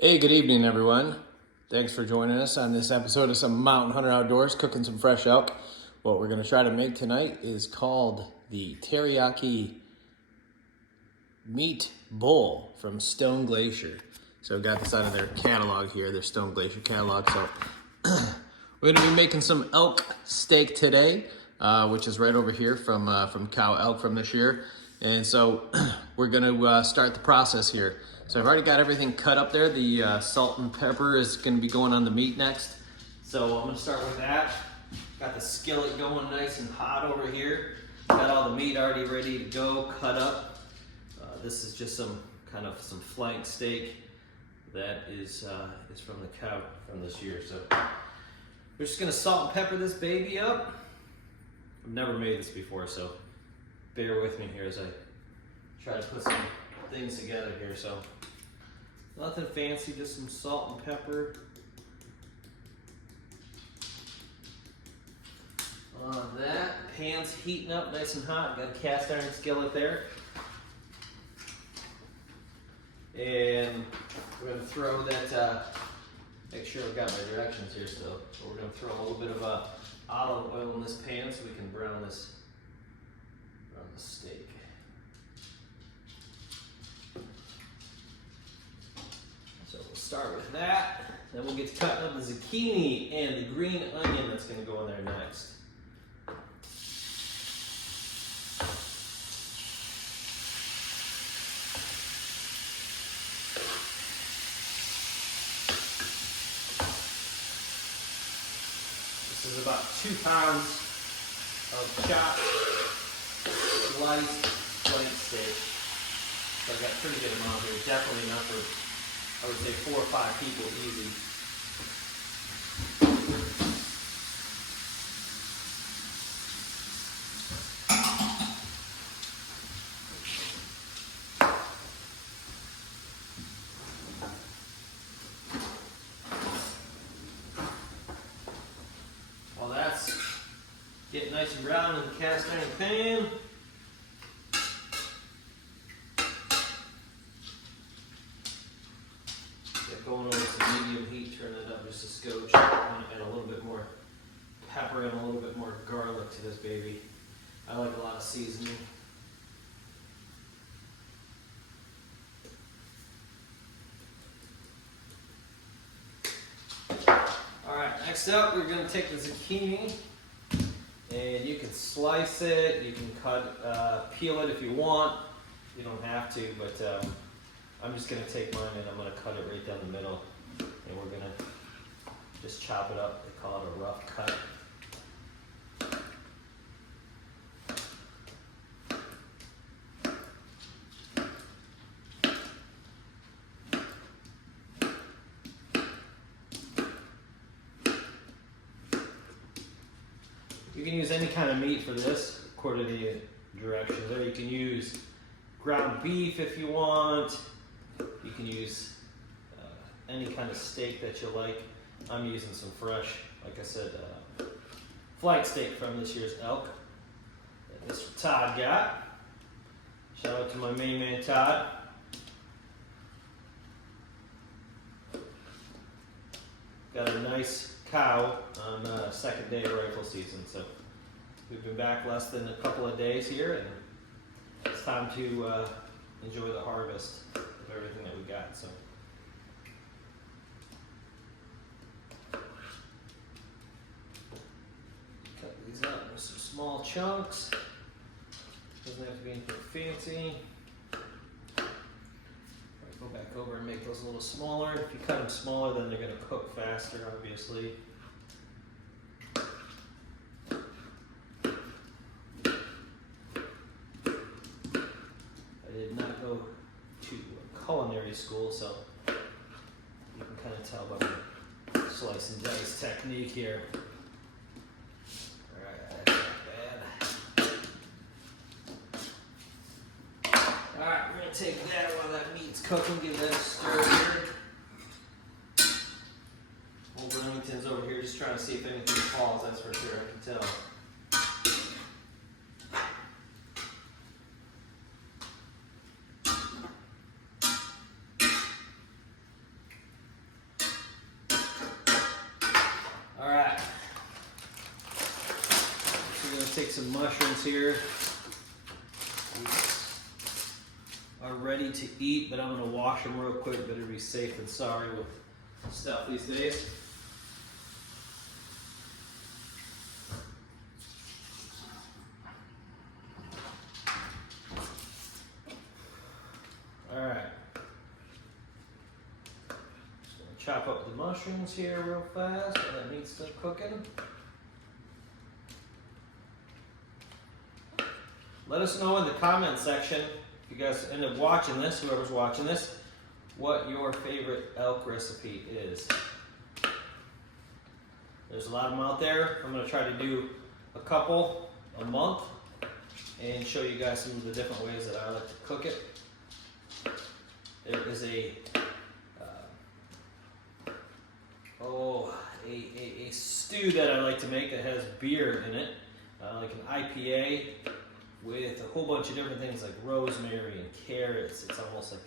Hey, good evening, everyone. Thanks for joining us on this episode of Some Mountain Hunter Outdoors, cooking some fresh elk. What we're going to try to make tonight is called the Teriyaki Meat Bowl from Stone Glacier. So I got this out of their catalog here, their Stone Glacier catalog. So we're going to be making some elk steak today, which is right over here from cow elk from this year. And so we're going to start the process here. So I've already got everything cut up there. The salt and pepper is going to be going on the meat next. So I'm going to start with that. Got the skillet going nice and hot over here. Got all the meat already ready to go, cut up. This is just some flank steak that is from the cow from this year. So we're just going to salt and pepper this baby up. I've never made this before, so bear with me here as I try to put some things together here. So nothing fancy, just some salt and pepper on that. Pan's heating up nice and hot. Got a cast iron skillet there, and we're going to throw that. Make sure I've got my directions here still. So we're going to throw a little bit of olive oil in this pan so we can brown the steak. Start with that, then we'll get to cutting up the zucchini and the green onion that's going to go in there next. This is about 2 pounds of chopped, sliced flank steak. So I've got a pretty good amount here, definitely enough for, I would say, 4 or 5 people easy. While that's getting nice and brown in the cast iron pan, going over some medium heat, turn it up just a scotch, and a little bit more pepper and a little bit more garlic to this baby. I like a lot of seasoning. Alright, next up we're going to take the zucchini, and you can slice it, you can peel it if you want. You don't have to, but I'm just going to take mine and I'm going to cut it right down the middle, and we're going to just chop it up. They call it a rough cut. You can use any kind of meat for this, according to the directions. Or you can use ground beef if you want. You can use any kind of steak that you like. I'm using some fresh, like I said, flank steak from this year's elk that this Todd got. Shout out to my main man Todd. Got a nice cow on second day of rifle season, so we've been back less than a couple of days here, and it's time to enjoy the harvest of everything that we got. So cut these up into some small chunks. Doesn't have to be anything fancy. Go back over and make those a little smaller. If you cut them smaller, then they're going to cook faster, obviously. I did not go to culinary school, so you can kind of tell by my slice and dice technique here. Alright, that's not bad. Alright, we're going to take that while that meat's cooking, give that a stir here. Old Remington's over here just trying to see if anything falls, that's for sure, I can tell. take some mushrooms here. These are ready to eat, but I'm gonna wash them real quick. Better be safe than sorry with stuff these days. All right. Just gonna chop up the mushrooms here real fast while that meat's still cooking. Let us know in the comment section, if you guys end up watching this, whoever's watching this, what your favorite elk recipe is. There's a lot of them out there. I'm gonna try to do a couple a month and show you guys some of the different ways that I like to cook it. There is a stew that I like to make that has beer in it, like an IPA with a whole bunch of different things like rosemary and carrots. It's almost like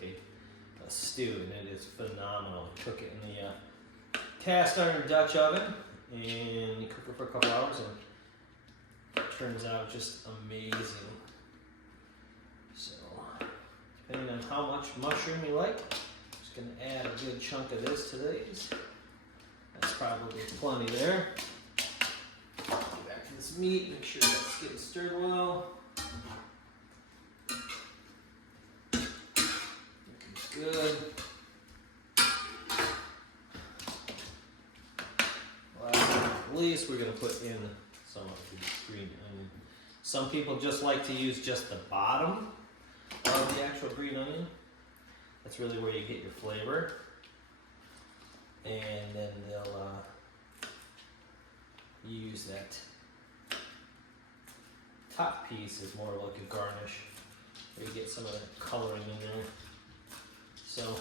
a stew, and it is phenomenal. You cook it in the cast iron Dutch oven, and you cook it for a couple hours, and it turns out just amazing. So, depending on how much mushroom you like, I'm just going to add a good chunk of this to these. That's probably plenty there. Get back to this meat, make sure that's getting stirred well. Looking good. Last but not least, we're going to put in some of the green onion. Some people just like to use just the bottom of the actual green onion. That's really where you get your flavor. And then they'll use that top piece as more like a garnish, where you get some of that coloring in there. So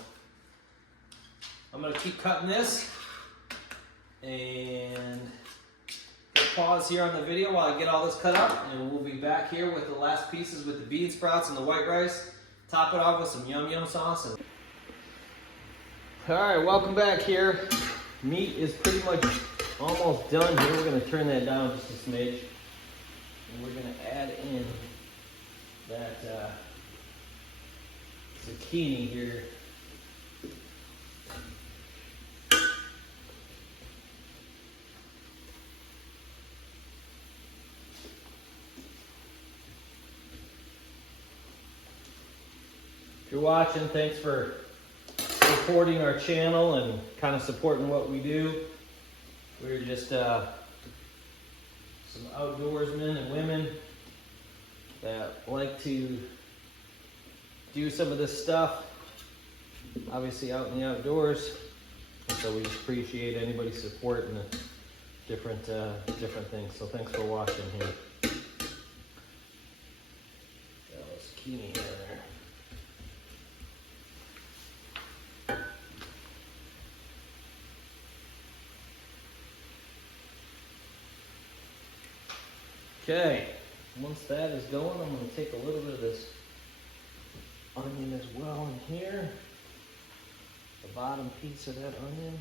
I'm gonna keep cutting this and pause here on the video while I get all this cut up, and we'll be back here with the last pieces with the bean sprouts and the white rice. Top it off with some yum yum sauce. And all right, welcome back here. Meat is pretty much almost done here. We're gonna turn that down just a smidge, and we're gonna add in that zucchini here. If you're watching, thanks for supporting our channel and kind of supporting what we do. We're just some outdoorsmen and women that like to do some of this stuff, obviously out in the outdoors. And so we just appreciate anybody supporting the different things. So thanks for watching here. Got a zucchini here. Okay, once that is going, I'm going to take a little bit of this onion as well in here. The bottom piece of that onion.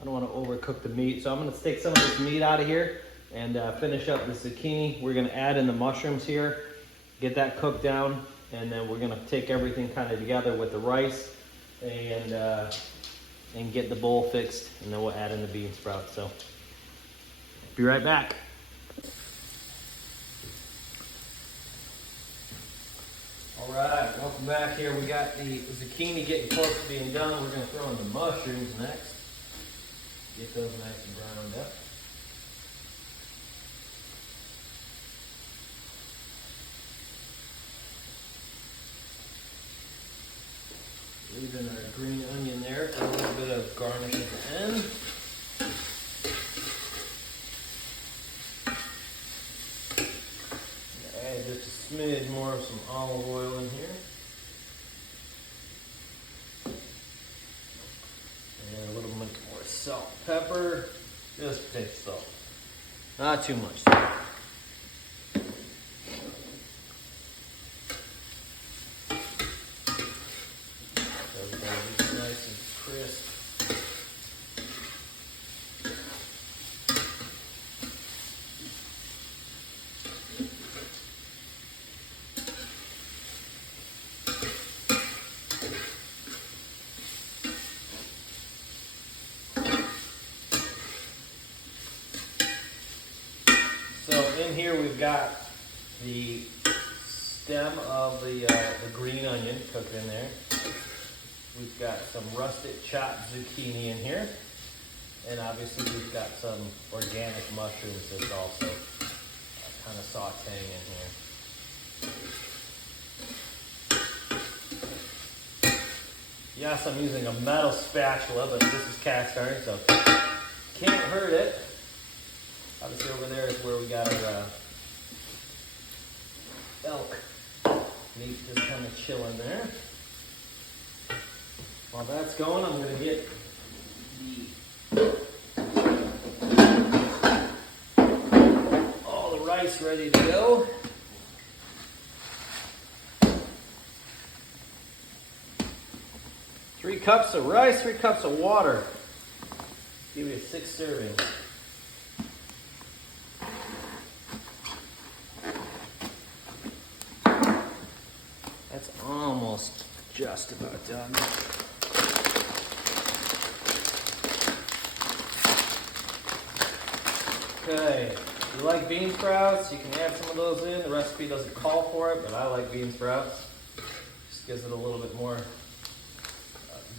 I don't want to overcook the meat, so I'm going to take some of this meat out of here and finish up the zucchini. We're gonna add in the mushrooms here, get that cooked down, and then we're gonna take everything kind of together with the rice and get the bowl fixed, and then we'll add in the bean sprouts. So, be right back. All right, welcome back here. We got the zucchini getting close to being done. We're gonna throw in the mushrooms next. Get those nice and browned up. Leaving our green onion there for a little bit of garnish at the end. Add just a smidge more of some olive oil in here. And a little bit more salt and pepper. Just a pinch of salt. Not too much salt. crisp. So in here we've got the stem of the green onion cooked in there. We've got some rustic chopped zucchini in here. And obviously we've got some organic mushrooms that's also kind of sauteing in here. Yes, I'm using a metal spatula, but this is cast iron, so can't hurt it. Obviously over there is where we got our elk meat just kind of chilling there. While that's going, I'm going to get all the rice ready to go. Three cups of rice, 3 cups of water. Give you 6 servings. That's almost just about done. Okay, if you like bean sprouts, you can add some of those in. The recipe doesn't call for it, but I like bean sprouts. Just gives it a little bit more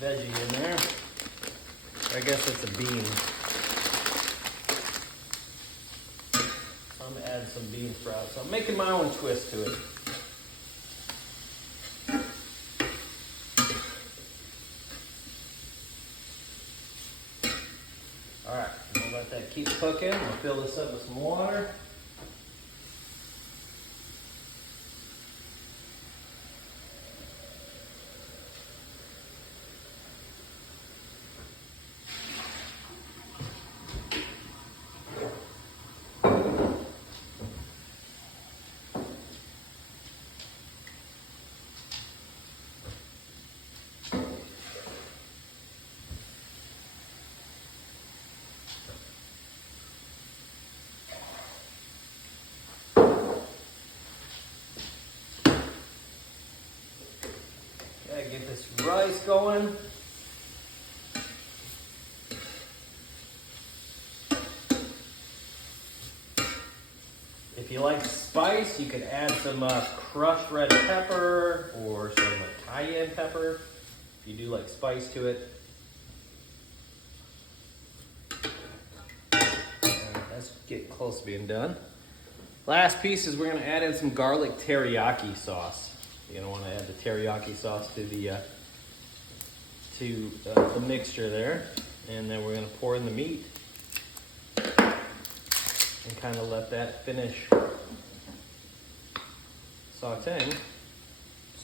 veggie in there. I guess it's a bean. I'm gonna add some bean sprouts. I'm making my own twist to it. Alright, we'll let that keep cooking. We'll fill this up with some water. Okay, get this rice going. If you like spice, you could add some crushed red pepper or some cayenne pepper. If you do like spice to it. That's getting close to being done. Last piece is we're going to add in some garlic teriyaki sauce. You're going to want to add the teriyaki sauce to the mixture there. And then we're going to pour in the meat and kind of let that finish sauteing.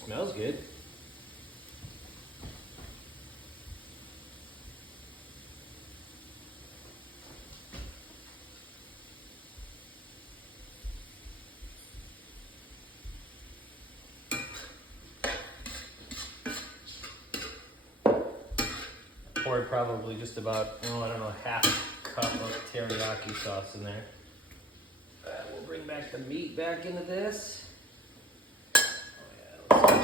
Smells good. Poured probably just about, I don't know, half a cup of teriyaki sauce in there. We'll bring back the meat back into this. Oh yeah,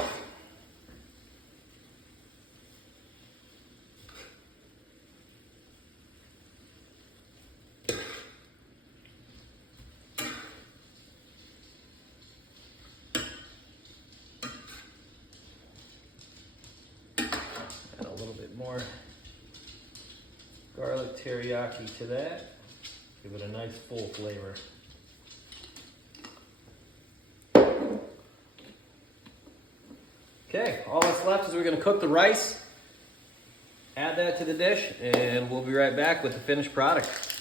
add a little bit more garlic teriyaki to that. Give it a nice full flavor. Okay, all that's left is we're going to cook the rice, add that to the dish, and we'll be right back with the finished product.